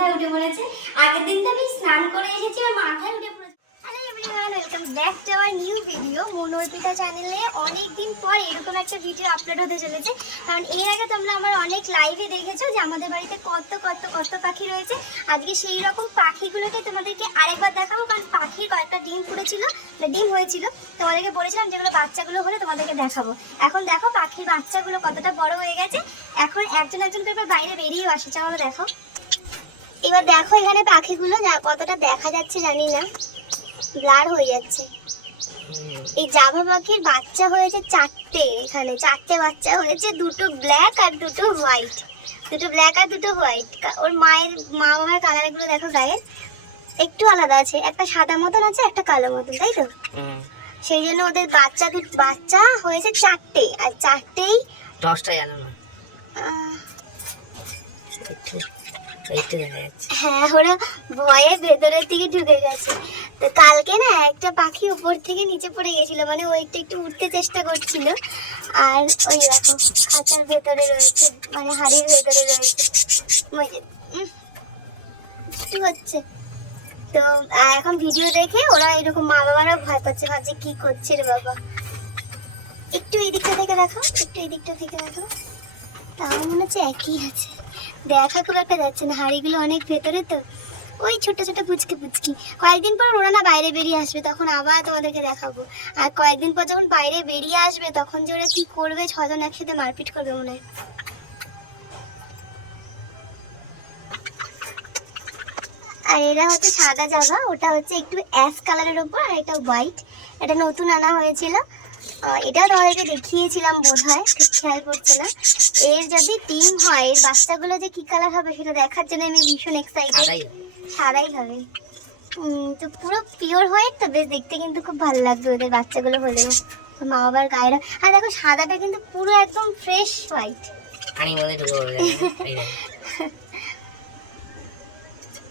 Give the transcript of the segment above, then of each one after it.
মাথায় উঠে পড়েছে। আগের দিন তো আমি স্নান করে এসেছি আর মাথায় উঠে পড়েছে। নিউ ভিডিও চ্যানেলে পর এরকম একটা ভিডিও আপলোড হতে চলেছে। কারণ এর আগে তোমরা আমার অনেক লাইভে দেখেছ যে আমাদের বাড়িতে কত কত কত পাখি রয়েছে। আজকে সেই রকম পাখিগুলোকে তোমাদেরকে আরেকবার দেখাবো, কারণ কয়েকটা ডিম ফুটেছিল ডিম হয়েছিল। তোমাদেরকে বলেছিলাম যেগুলো বাচ্চাগুলো হলে তোমাদেরকে দেখাবো। এখন দেখো পাখির বাচ্চাগুলো কতটা বড় হয়ে গেছে। এখন একজন একজন করে বাইরে বেরিয়েও আসে। চলো দেখো। এবার দেখো এখানে পাখিগুলো যা- কতটা দেখা যাচ্ছে জানি না। ব্লার হয়ে যাচ্ছে। এই জাভা পাখির বাচ্চা হয়েছে চারটে এখানে। চারটে বাচ্চা হয়েছে দুটো ব্ল্যাক আর দুটো হোয়াইট দুটো ব্ল্যাক আর দুটো হোয়াইট ওর মায়ের মা বাবার কালারগুলো দেখো গায়ের একটু আলাদা আছে। একটা সাদা মতন আছে একটা কালো মতন তাই তো? সেই জন্য ওদের বাচ্চা বাচ্চা হয়েছে চারটে। আর চারটেই টসটা জানো না। হ্যাঁ ওরা ভয়ে ভেতরের ঢুকে গেছে। তো কালকে না একটা পাখি উপর থেকে নিচে পড়ে গেছিল মানে একটু একটু উঠতে চেষ্টা করছিল। আর ওই দেখো, খাঁচার ভেতরে রয়েছে মানে হাড়ির ভেতরে রয়েছে। কি হচ্ছে? তো এখন ভিডিও দেখে ওরা এরকম মা বাবারা ভয় পাচ্ছে, ভাবছে কি করছে রে বাবা। একটু এই দিকটা থেকে দেখো, একটু এই দিকটা থেকে দেখো। তাও মনে হচ্ছে একই আছে। দেখা খুব একটা যাচ্ছে না, হাড়িগুলো অনেক ভেতরে তো। ওই ছোট ছোট পুচকি পুচকি। কয়েকদিন পর ওরা না বাইরে বেরিয়ে আসবে, তখন আবার তোমাদেরকে দেখাবো। আর কয়েকদিন পর যখন বাইরে বেরিয়ে আসবে, তখন যে ওরা কি করবে, ছজন একসাথে মারপিট করবে মনে হয়। আর এরা হচ্ছে সাদা জামা, ওটা হচ্ছে একটু অ্যাশ কালারের ওপর আর এটা হোয়াইট। এটা নতুন আনা হয়েছিল। এটাও তোমাদেরকে দেখিয়েছিলাম বোধ হয় ঠিক খেয়াল করছে না। এর যদি টিম হয় এর বাচ্চাগুলো যে কি কালার হবে সেটা দেখার জন্য আমি ভীষণ এক্সাইটেড সাদাই সাদাই হবে। তো পুরো পিওর হোয়াইট তো বেশ দেখতে কিন্তু খুব ভালো লাগবে ওদের বাচ্চাগুলো হলেও। মা বাবার গায়েরা আর দেখো সাদাটা কিন্তু পুরো একদম ফ্রেশ হোয়াইট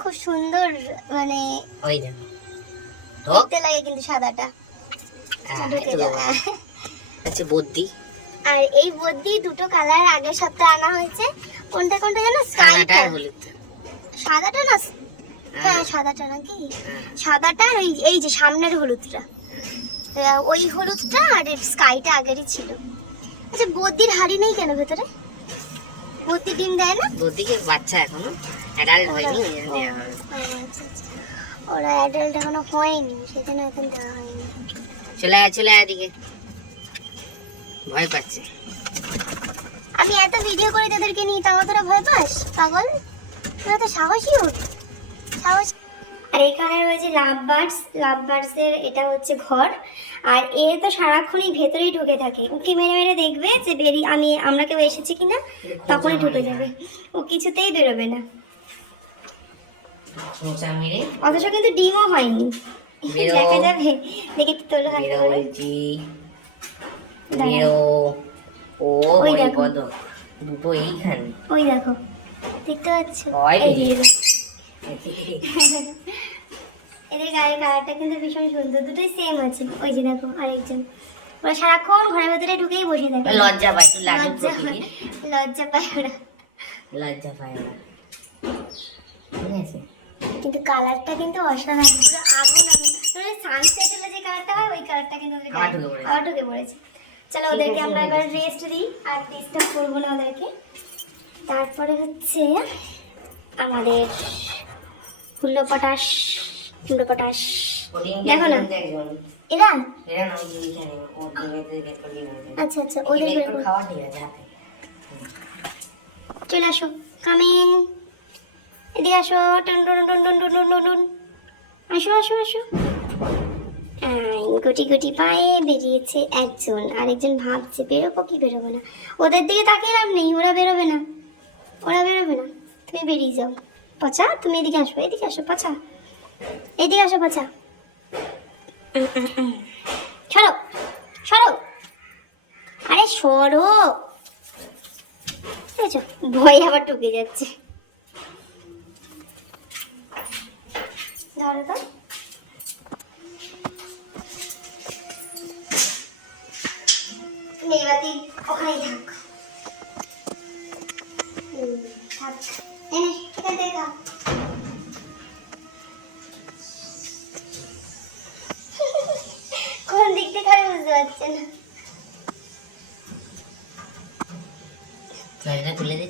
খুব সুন্দর মানে ওই দেখতে লাগে কিন্তু সাদাটা। হ্যাঁ, ঢুকে যাবে। হচ্ছে বদ্যি। আর এই বদ্যি দুটো কালার আগের সপ্তাহে আনা হয়েছে। কোনটা কোনটা জানো সাদাটা হলুদ সাদাটা না হ্যাঁ। সাদাটা নাকি? হ্যাঁ। সাদাটা আর ওই এই যে সামনের হলুদটা। ওই হলুদটা আর স্কাইটা আগেরই ছিল। আচ্ছা বদ্যির হাড়ি নেই কেন ভেতরে? বদ্যি ডিম দেয় না? বদ্যিকে বাচ্চা এখনও। অ্যাডাল্ট হয়নি আচ্ছা, আচ্ছা। ওরা অ্যাডাল্ট এখনও হয়নি সেজন্য এখন দেওয়া হয়নি। চলে আয় চলে আয় এদিকে। ভয় পাচ্ছে। আমি এত ভিডিও করে তাদেরকে নিই তাও তোরা ভয় পাস? পাগল? তোরা তো সাহসী উঠ সাহস আর এখানে রয়েছে লাভ বার্ডস লাভ বার্ডস এর এটা হচ্ছে ঘর। আর এ তো সারাক্ষণই ভেতরেই ঢুকে থাকে। ওকে মেরে মেরে দেখবে যে বেরিয়ে আমি আমরা কেউ এসেছি কিনা? তখনই ঢুকে যাবে। ও কিছুতেই বেরোবে না। অথচ কিন্তু ডিমও হয়নি। বেরো। দেখা যাবে। দেখি তোর হাতে ও ওই দেখো। দুটো এইখানে। ওই দেখতে পাচ্ছ। এদের। গায়ের কালারটা কিন্তু ভীষণ সুন্দর। দুটোই সেম আছে। ওই যে দেখো আরেকজন। ওরা সারাক্ষণ ঘরের ভেতরে ঢুকেই বসে থাকে। লজ্জা পায় তুই লজ্জা পায় ওরা। লজ্জা পায় ঠিক আছে। কিন্তু কালারটা কিন্তু অসাধারণ। পুরো আগুন আগুন। সানসেট হলে যে কালারটা হয় ওই কালারটা কিন্তু আবার ঢুকে পড়েছে। চলো ওদেরকে আমরা একবার রেস্ট দিই আর ডিস্টার্ব করব না ওদেরকে। তারপরে হচ্ছে আমাদের কুল্লো পটাশ কুল্লো পটাশ দেখো না? এরা? আচ্ছা আচ্ছা ওদের চলে আসো। কামিং এদিকে আসো। টুন টুন টুন টুন টুন টুন। আসো আসো আসো। গুটি গুটি পায়ে বেরিয়েছে একজন। আরেকজন ভাবছে, বেরোবো কি বেরোবো না? ওদের দিকে তাকিয়ে নেই, ওরা বেরোবে না। ওরা বেরোবে না। তুমি বেরিয়ে যাও। পচা, তুমি এদিকে আসো এদিকে আসো, পচা। এদিকে আসো, পচা। সরো সরো। আরে সরো। ভয় আবার ঢুকে যাচ্ছে। ধরো তো।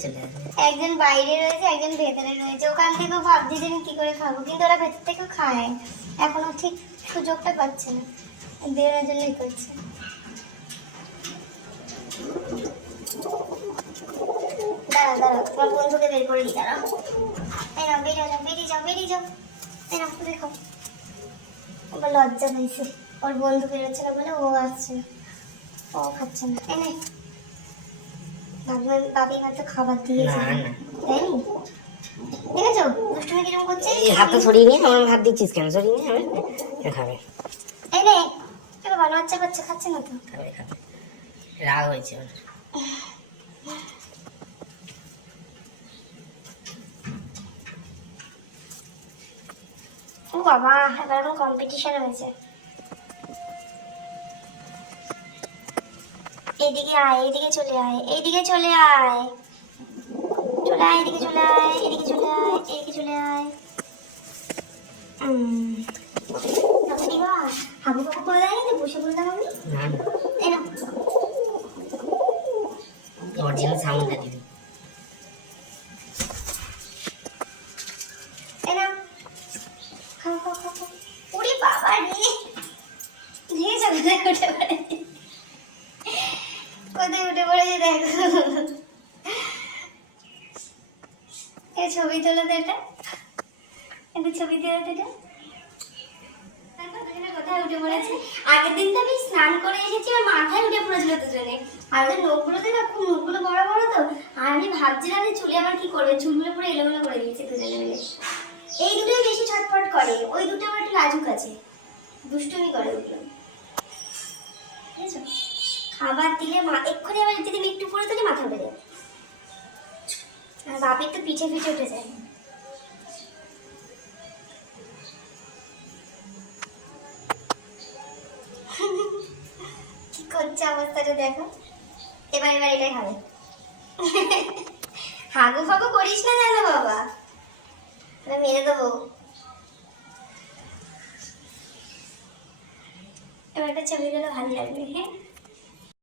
চলে আসবে। একজন বাইরে রয়েছে, একজন ভেতরে রয়েছে। ওখান থেকেও ভাবছি যে আমি কি করে খাব, কিন্তু ওরা ভেতর থেকেও খায়। এখনও ঠিক সুযোগটা পাচ্ছে না। বেরোনোর করছে। দাঁড়া বন্ধুকে বের করে বেরিয়ে যাও বেরিয়ে যাও বেরিয়ে যাও। লজ্জা পেয়েছে ওর বন্ধু বেরোচ্ছে না বলে ও আসছে ও খাচ্ছে না। এনে বাবু বাবি হয়তো খাবার দিয়েছে। না, না। দেখেছ? দুষ্টুমি কীরকম করছে? এই হাতটা সরিয়ে নিয়ে আমার হাত দিচ্ছিস কেন? সরিয়ে নিয়ে এ খাবে। এই নে এবার ভালো বাচ্চা বাচ্চা খাচ্ছে না তো? খাবে খাবে। রাগ হয়েছে ওর। ও বাবা এবার এখন কম্পিটিশন হয়েছে। এইদিকে আয় এইদিকে চলে আয় এইদিকে চলে আয় চলে আয় এদিকে চলে আয় এদিকে চলে আয় এদিকে চলে আয় হাবু কাকু করে দেয়নি তো বসে বললাম আমি না না এই অরিজিনাল সাউন্ডটা দিবি খাও, খাও, খাও, খাও। ওরে বাবা রে। দেখেছ কোথায় উঠে পড়েছে? কোথায় উঠে পড়েছে দেখো। এ ছবি তোলো তো এটা। একটা ছবি তোলো তো এটা। দেখো কোথায় উঠে পড়েছে। আগের দিন তো আমি স্নান করে এসেছি আর মাথায় পড়েছিল দুজনে আর ওদের নখগুলো বড় বড় তো আর আমি ভাবছিলাম যে চুলে আবার কি করবে চুলগুলো পুরো এলোমেলো করে দিয়েছে দুজনে মিলে এই দুটোই বেশি ছটফট করে ওই দুটো আমার একটু লাজুক আছে দুষ্টুমি করে ওগুলো বুঝেছ খাবার দিলে মা, এক্ষুনি আবার যদি একটু পরে তুলি মাথা উঠে আর বাপির তো পিঠে পিঠে উঠে যায়। কি করছে অবস্থাটা দেখো? এবার এবার এটাই খাবে। হাগু ফাগু করিস না জানো বাবা। মেরে দেবো। এবার একটা ছবি দিলে ভালো লাগবে হ্যাঁ?